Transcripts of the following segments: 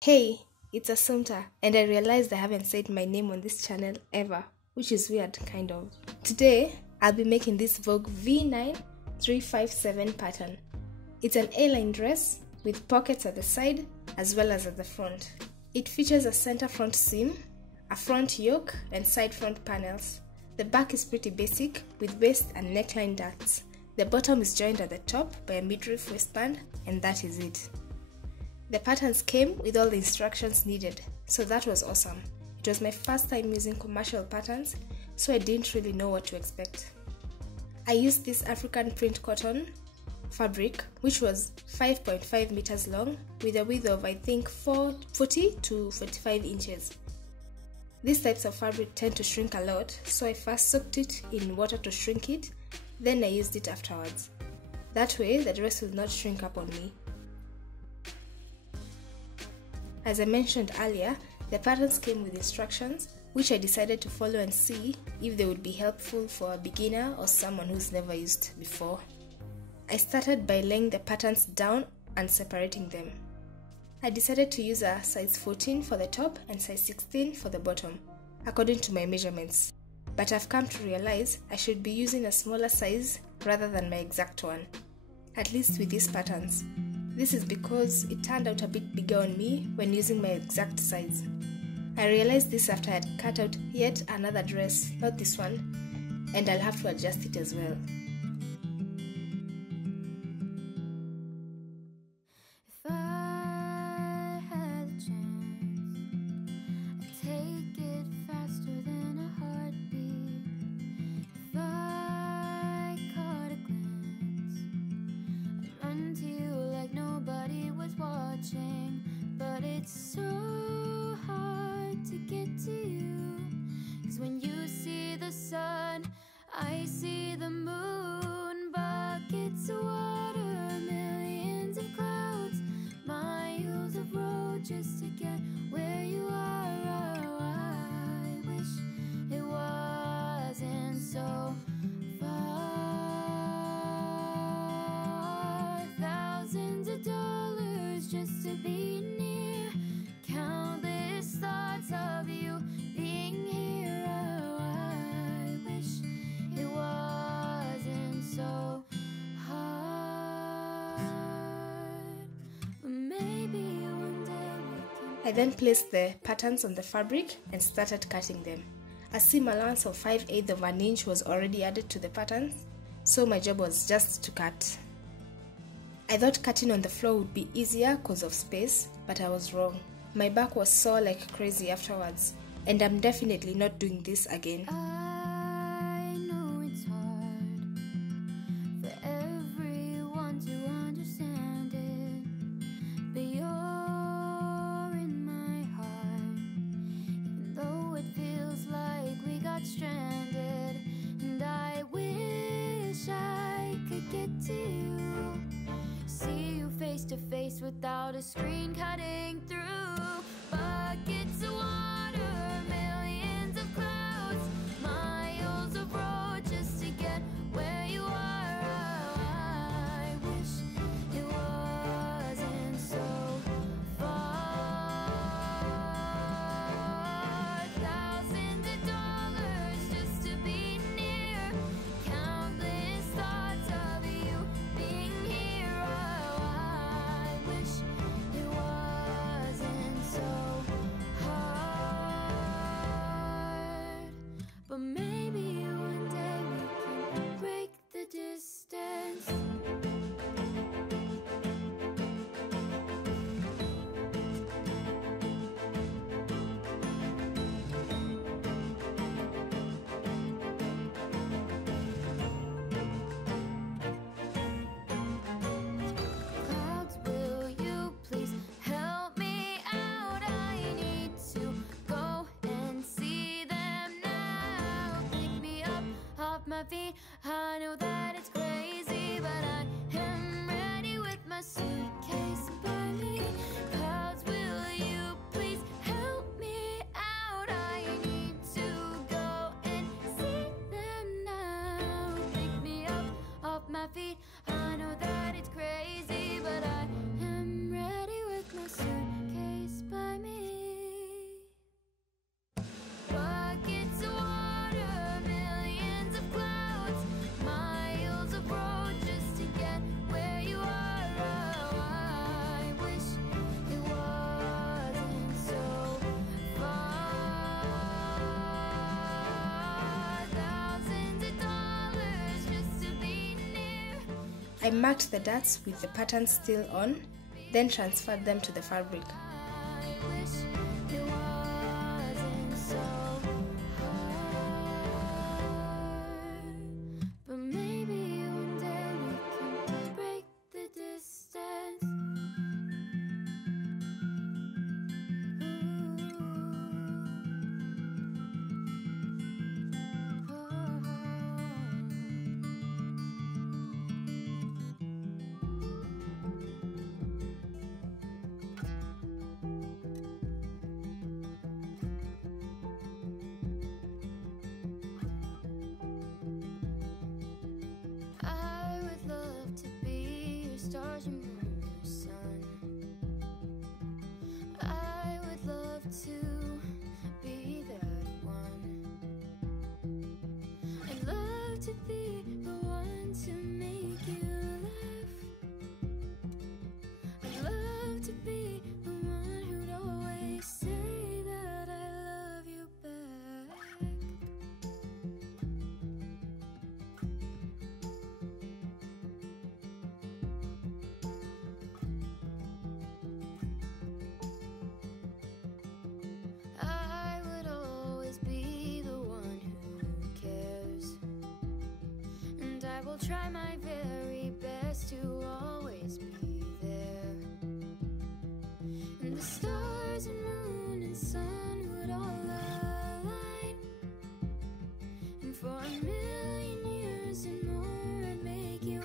Hey, it's Assumpta, and I realized I haven't said my name on this channel ever, which is weird, kind of. Today, I'll be making this Vogue V9357 pattern. It's an A-line dress with pockets at the side as well as at the front. It features a center front seam, a front yoke, and side front panels. The back is pretty basic with waist and neckline darts. The bottom is joined at the top by a midriff waistband, and that is it. The patterns came with all the instructions needed, so that was awesome. It was my first time using commercial patterns, so I didn't really know what to expect. I used this African print cotton fabric, which was 5.5 meters long with a width of I think 40 to 45 inches. These types of fabric tend to shrink a lot, so I first soaked it in water to shrink it, then I used it afterwards. That way the dress will not shrink up on me. As I mentioned earlier, the patterns came with instructions, which I decided to follow and see if they would be helpful for a beginner or someone who's never used before. I started by laying the patterns down and separating them. I decided to use a size 14 for the top and size 16 for the bottom, according to my measurements. But I've come to realize I should be using a smaller size rather than my exact one, at least with these patterns. This is because it turned out a bit bigger on me when using my exact size. I realized this after I had cut out yet another dress, not this one, and I'll have to adjust it as well. But it's so hard to get to you, 'cause when you see the sun, I see the moon. Buckets of water, millions of clouds, miles of road just to get where you are. Oh, I wish it wasn't so far. Thousands of dollars just to be near, countless thoughts of you being here. Oh, I wish it wasn't so hard, but maybe one day we can. I then placed the patterns on the fabric and started cutting them. A seam allowance of 5/8 of an inch was already added to the patterns, so my job was just to cut. I thought cutting on the floor would be easier because of space, but I was wrong. My back was sore like crazy afterwards, and I'm definitely not doing this again. I know it's hard for everyone to understand it, but you're in my heart, even though it feels like we got stranded. And I wish I could get to you, see you face to face without a screen cutting through. Buckets of water, millions of clouds, miles of road just to get where you are. Oh, I wish it wasn't so far. Thousands of dollars just to be near, countless thoughts of you being here. Oh, I wish it wasn't I marked the darts with the pattern still on, then transferred them to the fabric. Try my very best to always be there, and the stars and moon and sun would all align, and for a million years and more I'd make you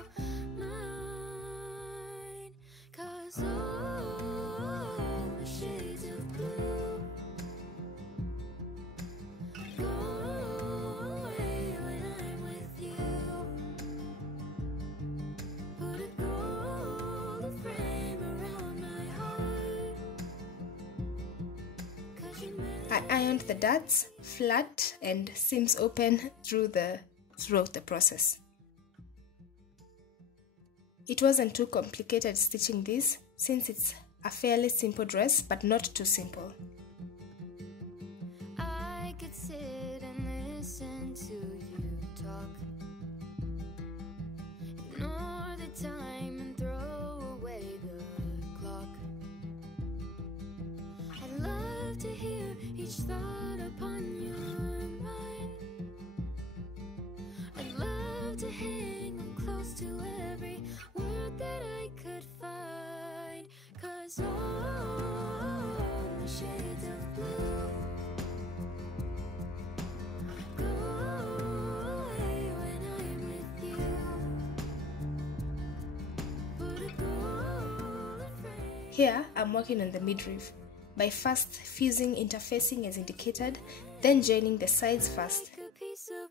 mine, 'cause all the shades of blue go away when I'm with you. I ironed the darts flat and seams open throughout the process. It wasn't too complicated stitching this, since it's a fairly simple dress, but not too simple. I could sit and listen to you talk, ignore the time and throw away the clock. I'd love to hear each thought upon your mind. I'd love to hang on close to every word that I could find, 'cause all the shades of blue go away when I'm with you. Put a golden frame. Here I'm working on the midriff by first fusing interfacing as indicated, then joining the sides first. Like a piece of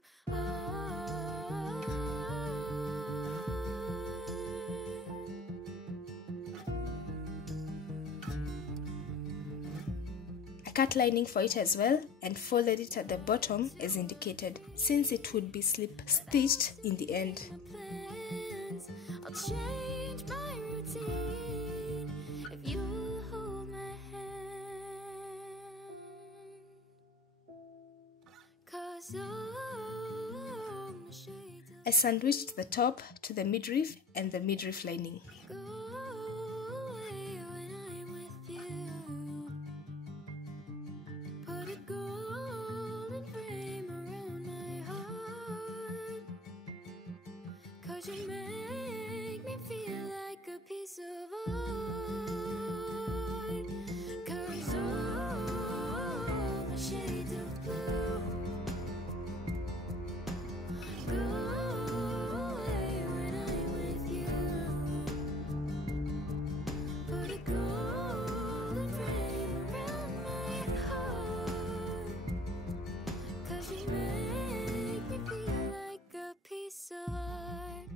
I cut lining for it as well and folded it at the bottom as indicated, since it would be slip stitched in the end. plans. I'll change my routine if you'll hold my hand, 'cause all the shades of I sandwiched the top to the midriff and the midriff lining. go away when I'm with you. Put a golden frame around my heart, 'cause you make me feel like a piece of art. 'Cause all the shades of blue go away when I'm with you. Put a golden frame around my heart, 'cause you make me feel like a piece of art.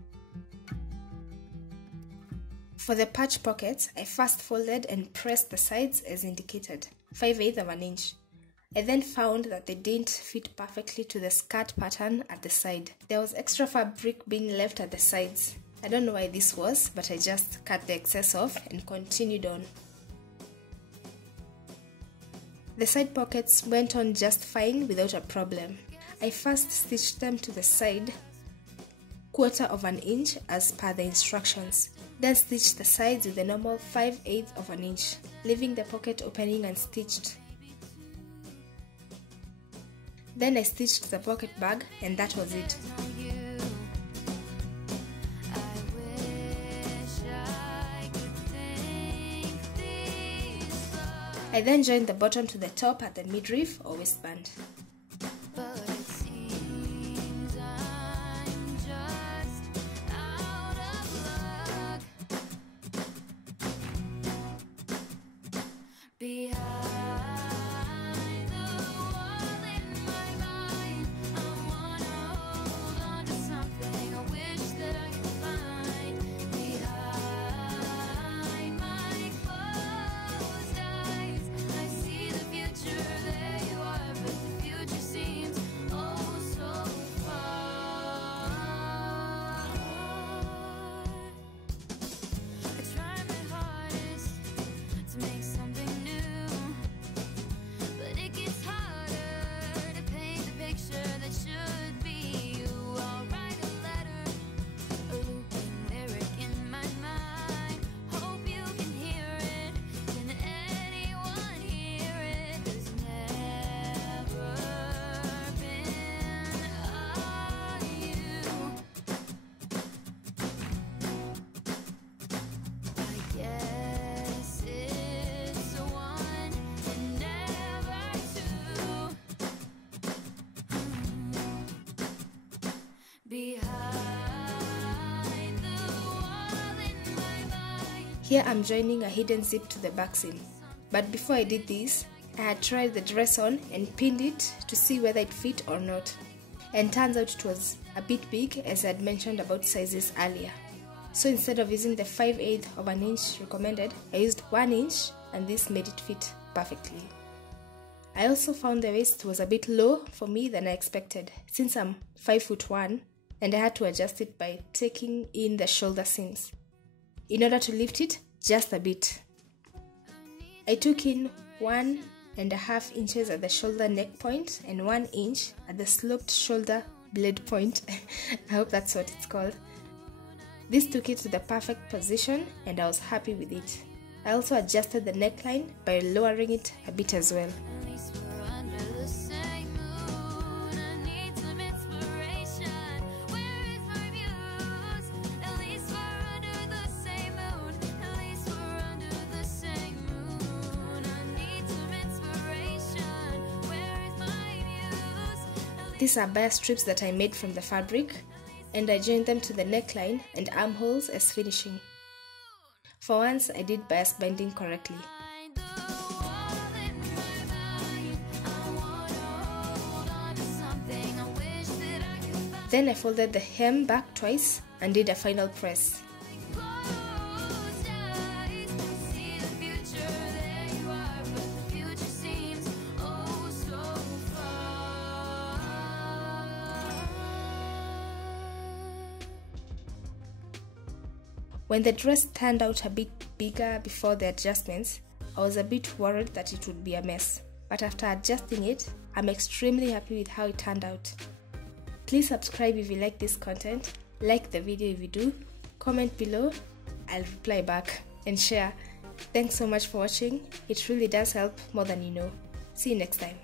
For the patch pockets, I first folded and pressed the sides as indicated, 5/8 of an inch. I then found that they didn't fit perfectly to the skirt pattern at the side. There was extra fabric being left at the sides. I don't know why this was, but I just cut the excess off and continued on. The side pockets went on just fine without a problem. I first stitched them to the side 1/4 inch as per the instructions. Then stitch the sides with the normal 5/8 inch, leaving the pocket opening unstitched. Then I stitched the pocket bag, and that was it. I then joined the bottom to the top at the midriff or waistband. Here I'm joining a hidden zip to the back seam. But before I did this, I had tried the dress on and pinned it to see whether it fit or not. And turns out it was a bit big, as I had mentioned about sizes earlier. So instead of using the 5/8 inch recommended, I used 1 inch, and this made it fit perfectly. I also found the waist was a bit low for me than I expected, since I'm 5'1", and I had to adjust it by taking in the shoulder seams in order to lift it just a bit. I took in 1.5 inches at the shoulder neck point and 1 inch at the sloped shoulder blade point. I hope that's what it's called. This took it to the perfect position, and I was happy with it. I also adjusted the neckline by lowering it a bit as well. These are bare strips that I made from the fabric, and I joined them to the neckline and armholes as finishing. For once, I did bias binding correctly. Then I folded the hem back twice and did a final press. When the dress turned out a bit bigger before the adjustments, I was a bit worried that it would be a mess. But after adjusting it, I'm extremely happy with how it turned out. Please subscribe if you like this content, like the video if you do, comment below, I'll reply back, and share. Thanks so much for watching, it really does help more than you know. See you next time.